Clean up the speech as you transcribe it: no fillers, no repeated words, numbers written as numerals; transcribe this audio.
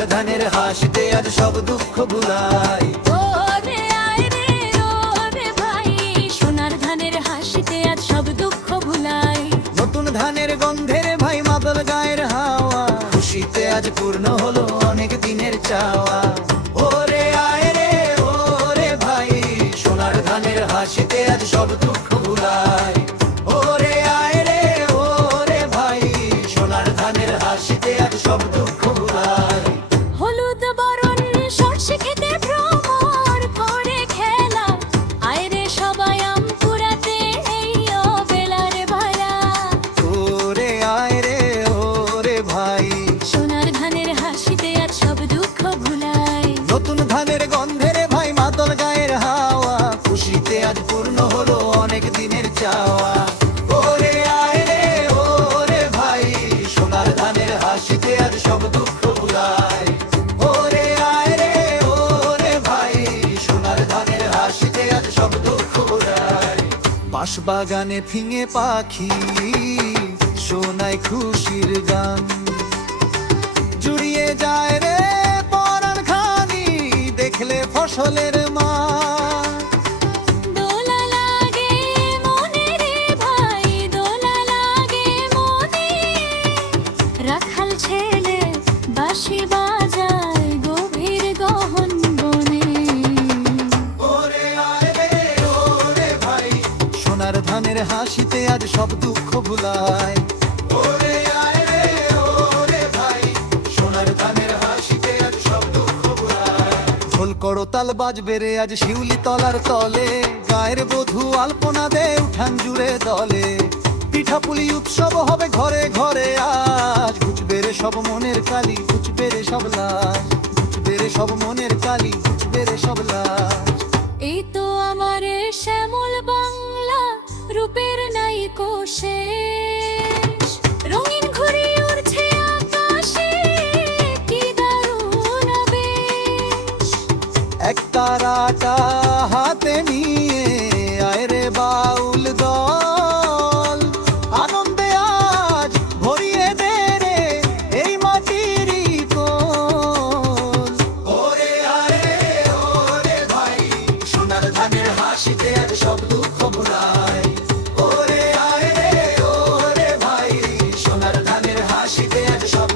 সোনার ধানের হাসিতে আজ সব দুঃখ ভুলাই। ওরে আয় রে ওরে ভাই, সোনার ধানের হাসিতে আজ সব দুঃখ ভুলাই। নতুন ধানের গন্ধের ভাই মাদল গায়ের হাওয়া, খুশিতে আজ পূর্ণ হলো অনেক দিনের চাওয়া। ওরে আয় রে ওরে ভাই, সোনার ধানের হাসিতে আজ সব দুঃখ ভুলাই। ওরে আয় রে ওরে ভাই, সোনার ধানের হাসিতে আজ সব দুঃখ ভুলাই। হলুদ বরণ সরষে খেতে ভ্রমর করে খেলা, আয় রে সবাই আম কুড়াতে এই বেলার ভাড়া। ওরে আয় রে ওরে ভাই, সোনার ধানের হাসিতে আজ সব দুঃখ ভুলাই। নতুন ধানের গন্ধের ভাই মাদল গায়ের হাওয়া, খুশিতে আজ পূর্ণ হলো অনেক দিনের চাওয়া। ওরে আয় রে ওরে ভাই, সোনার ধানের হাসিতে আজ সব দুঃখ ভুলাই। ওরে আয় রে ওরে ভাই, সোনার ধানের হাসিতে আজ সব দুঃখ ভুলাই। বাঁশ বাগানে ফিঙে পাখি শোনায় খুশির গান, জুড়িয়ে যায় রে পরাণ খানি দেখলে ফসলের মা। দোলা লাগে মনে রে ভাই, দোলা লাগে মনে, রাখাল ছেলে বাঁশি বাজায় গভীর গহন বনে। ওরে আয় রে ওরে ভাই, সোনার ধানের হাসিতে আজ সব দুঃখ ভুলায়। ওরে আয় রে ওরে ভাই, সোনার ধানের হাসিতে আজ সব দুঃখ ভুলায়। ঢোল করতাল বাজবে রে আজ শিউলি তলার তলে, গায়ের বধূ আলপনা দে উঠান জুড়ে দলে। পিঠাপুলি উৎসব হবে ঘরে ঘরে আজ, ঘুচবে রে সব মনের কালি, ঘুচবে রে সব লাজ, ঘুচবে রে সব মনের কালি, ঘুচবে রে সব লাজ। এই তো আমার শ্যামল বাংলা, রূপের নাইকো শেষ, রঙিন ঘুড়ি উড়ছে আকাশে, কি দারুণ বেশ। এক তারাটা হাতে নিয়ে আয় রে বাউল দল, আনন্দে আজ ভরিয়ে দে রে এই মাটিরই কোল। ওরে আয় রে ওরে ভাই, সোনার ধানের হাসিতে আজ সব দুঃখ ভুলাই। ওরে আয় রে ওরে ভাই, সোনার ধানের হাসিতে আজ সব